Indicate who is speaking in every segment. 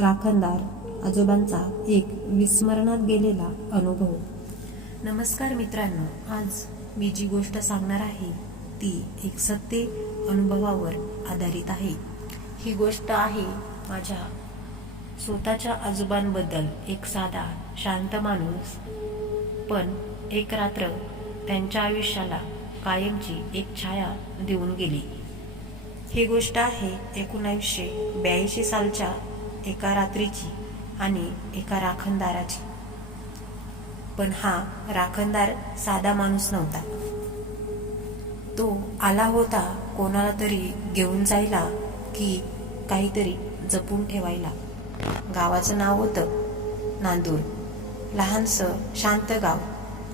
Speaker 1: राखणदार आजोबांचा एक विस्मरणात गेलेला अनुभव.
Speaker 2: नमस्कार मित्रांनो आज मी जी गोष्ट सांगणार आहे ती एक सत्य अनुभवावर आधारित आहे. ही गोष्ट आहे माझ्या स्वतःच्या आजोबांबद्दल एक साधा शांत माणूस. पण एक रात्र त्यांच्या आयुष्याला कायमची एक छाया देऊन गेली. ही गोष्ट आहे एकोणावीसशे ब्याऐंशी सालच्या एका रात्रीची आणि एका राखणदाराची. पण हा राखणदार साधा माणूस नव्हता. तो आला होता कोणाला तरी घेऊन जायला की काहीतरी जपून ठेवायला. गावाचं नाव होतं नांदूर. लहानसं शांत गाव.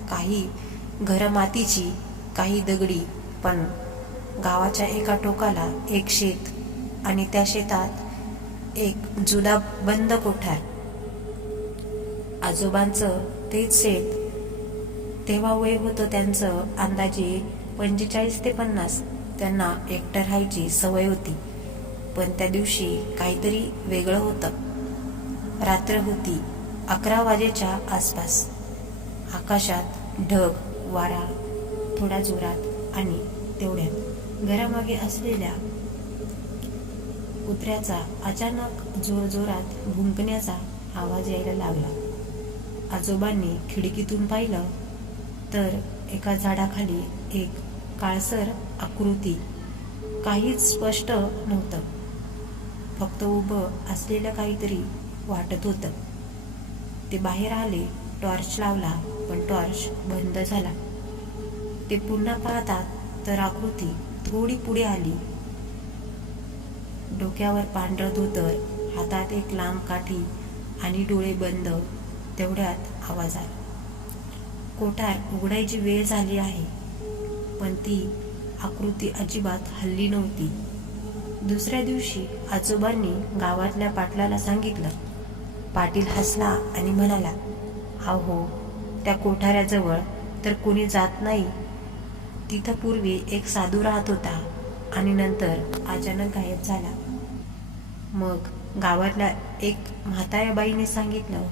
Speaker 2: काही घरं मातीची काही दगडी पण गावाच्या एका टोकाला एक शेत आणि त्या शेतात एक जुना बंद कोठार आजोबांचं तेच शेत. तेव्हा वय होतं त्यांचं अंदाजे पंचेचाळीस ते पन्नास. त्यांना एकटं राहायची सवय होती. पण त्या दिवशी काहीतरी वेगळं होतं. रात्र होती अकरा वाजेच्या आसपास. आकाशात ढग वारा थोड्या जोरात आणि तेवढ्यात. घरामागे असलेल्या कुत्र्याचा अचानक जोरजोरात भुंकण्याचा आवाज यायला लागला. आजोबांनी खिडकीतून पाहिलं तर एका झाडाखाली एक काळसर आकृती. काहीच स्पष्ट नव्हतं. फक्त उभं असलेलं काहीतरी वाटत होतं. ते बाहेर आले टॉर्च लावला पण टॉर्च बंद झाला. ते पुन्हा पाहतात तर आकृती थोडी पुढे आली. डोक्यावर पांढरं धोतर हातात एक लांब काठी आणि डोळे बंद तेवढ्यात आवाज आला. कोठार उघडायची वेळ झाली आहे. पण ती आकृती अजिबात हल्ली नव्हती. दुसऱ्या दिवशी आजोबांनी गावातल्या पाटलाला सांगितलं. पाटील हसला आणि म्हणाला अहो त्या कोठाऱ्याजवळ तर कोणी जात नाही. तिथं पूर्वी एक साधू राहत होता आणि नंतर अचानक गायब झाला. मग गावातल्या एक म्हाताऱ्या बाईने सांगितलं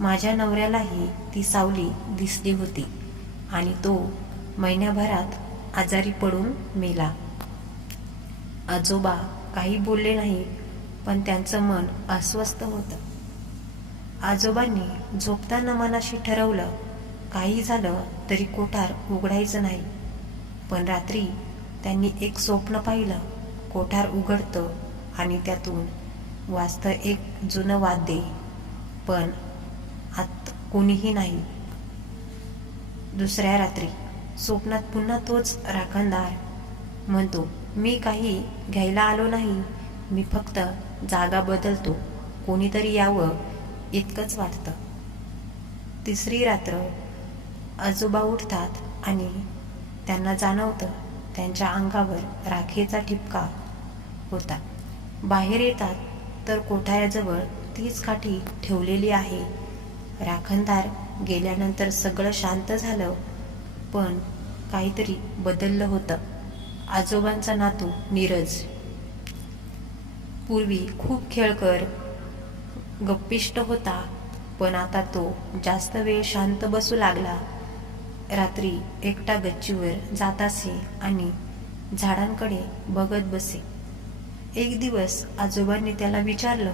Speaker 2: माझ्या नवऱ्यालाही ती सावली दिसली होती आणि तो महिन्याभरात आजारी पडून मेला. आजोबा काही बोलले नाही पण त्यांचं मन अस्वस्थ होतं. आजोबांनी झोपताना मनाशी ठरवलं काही झालं तरी कोठार उघडायचं नाही. पण रात्री त्यांनी एक स्वप्न पाहिलं कोठार उघडतं आणि त्यातून वाजतं एक जुनं वाद्य. पण आत कोणीही नाही. दुसऱ्या रात्री स्वप्नात पुन्हा तोच राखणदार म्हणतो मी काही घ्यायला आलो नाही. मी फक्त जागा बदलतो. कोणीतरी यावं इतकंच वाटतं. तिसरी रात्र आजोबा उठतात आणि त्यांना जाणवतं त्यांच्या अंगावर राखेचा ठिपका होता. बाहेर येतात तर कोठाऱ्याजवळ तीच काठी ठेवलेली आहे. राखणदार गेल्यानंतर सगळं शांत झालं पण काहीतरी बदललं होतं. आजोबांचा नातू नीरज. पूर्वी खूप खेळकर गप्पिष्ट होता पण आता तो जास्त वेळ शांत बसू लागला. रात्री एकटा गच्चीवर जात असे आणि झाडांकडे बघत बसे. एक दिवस आजोबांनी त्याला विचारलं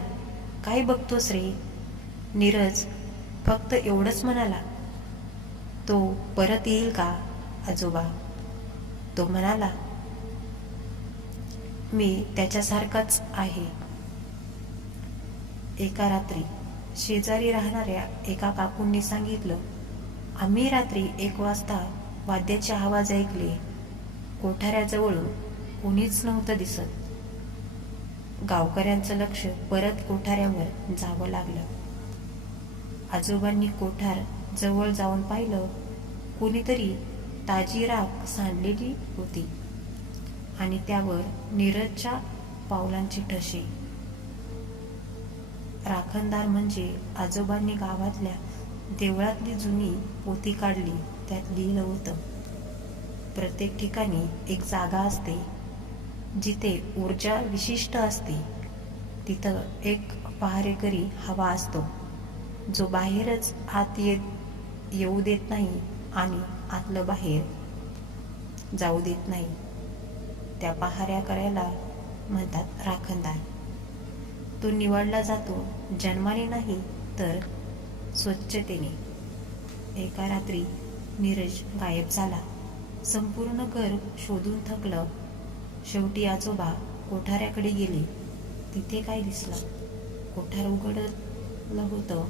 Speaker 2: काय बघतोस रे? नीरज फक्त एवढंच म्हणाला तो परत येईल का आजोबा? तो म्हणाला मी त्याच्यासारखाच आहे. एका रात्री शेजारी राहणाऱ्या एका काकूंनी सांगितलं आम्ही रात्री एक वाजता वाद्याचे आवाज ऐकले. कोठाऱ्याजवळून कोणीच नव्हतं दिसत. गावकऱ्यांचं लक्ष परत कोठाऱ्यावर जावं लागलं. आजोबांनी कोठार जवळ जाऊन पाहिलं कोणीतरी ताजी राख सांडलेली होती आणि त्यावर नीरजच्या पावलांची ठसे. राखणदार म्हणजे आजोबांनी गावातल्या देवळातली जुनी पोती काढली त्यात लिहिलं होतं प्रत्येक ठिकाणी एक जागा असते जिथे ऊर्जा विशिष्ट असते तिथं एक पहारेकरी हवा असतो जो बाहेरच आत येत येऊ देत नाही आणि आतलं बाहेर जाऊ देत नाही. त्या पहाऱ्या करायला म्हणतात राखणदार. तो निवडला जातो जन्माने नाही तर स्वच्छतेने. एका रात्री नीरज गायब झाला. संपूर्ण घर शोधून थकलं. शेवटी आजोबा कोठाऱ्याकडे गेले. तिथे काय दिसला? कोठार उघडलं होतं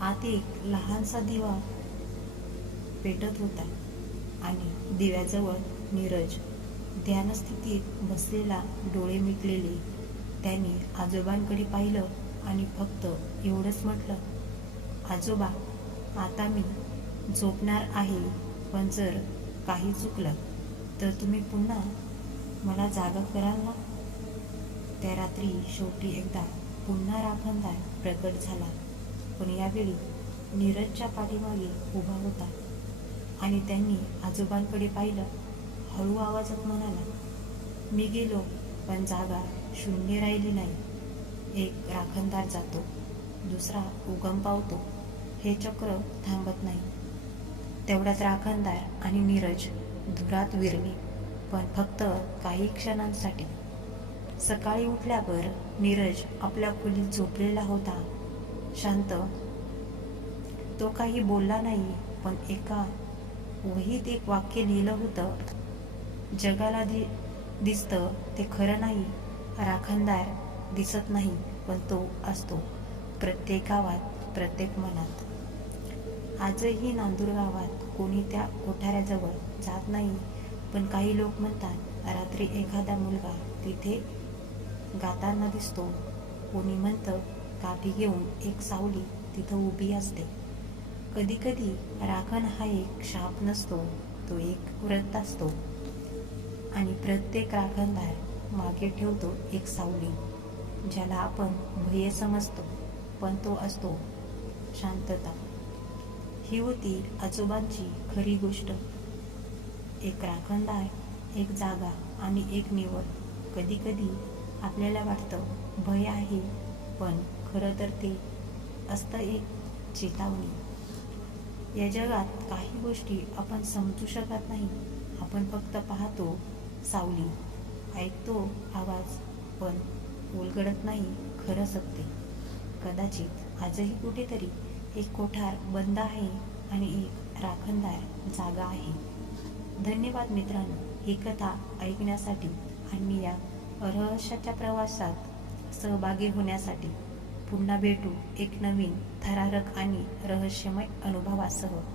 Speaker 2: आत एक लहानसा दिवा पेटत होता आणि दिव्याजवळ नीरज ध्यानस्थितीत बसलेला डोळे मिटलेले. त्याने आजोबांकडे पाहिलं आणि फक्त एवढंच म्हटलं आजोबा आता मी झोपणार आहे पण जर काही चुकलं तर तुम्ही पुन्हा मला जागा कराल ना? त्या रात्री शेवटी एकदा पुन्हा राखणदार प्रकट झाला. पण यावेळी नीरजच्या पाठीमागे उभा होता आणि त्यांनी आजोबांकडे पाहिलं हळू आवाजात म्हणाला मी गेलो पण जागा शून्य राहिली नाही. एक राखणदार जातो दुसरा उगम पावतो. हे चक्र थांबत नाही. तेवढ्यात राखणदार आणि नीरज धुरात विरली पण फक्त काही क्षणांसाठी. सकाळी उठल्यावर नीरज आपल्या खोलीत झोपलेला होता. शांत. तो काही बोलला नाही पण एका वहीत एक वाक्य लिहिलं होतं. जगाला दि दिसतं ते खरं नाही राखणदार दिसत नाही पण तो असतो. प्रत्येक गावात प्रत्येक मनात. आजही नांदूर गावात कोणी त्या कोठाऱ्याजवळ जात नाही पण काही लोक म्हणतात रात्री एखादा मुलगा तिथे गाताना दिसतो. कोणी म्हणतं काठी घेऊन एक सावली तिथं उभी असते. कधीकधी राखण हा एक शाप नसतो तो एक व्रत असतो. आणि प्रत्येक राखणदार मागे ठेवतो एक सावली ज्याला आपण भय समजतो पण तो असतो शांतता. ही होती आजोबांची खरी गोष्ट. एक राखणदार एक जागा आणि एक निवड. कधी कधी आपल्याला वाटतं भय आहे पण खरं तर ते असतं एक चेतावणी. या जगात काही गोष्टी आपण समजू शकत नाही. आपण फक्त पाहतो सावली. ऐकतो आवाज पण उलगडत नाही खरं सत्य. कदाचित आजही कुठेतरी एक कोठार बंद आहे आणि एक राखणदार जागा आहे. धन्यवाद मित्रांनो ही कथा ऐकण्यासाठी आणि या रहस्याच्या प्रवासात सहभागी होण्यासाठी पुन्हा भेटू एक नवीन थरारक आणि रहस्यमय अनुभवासह.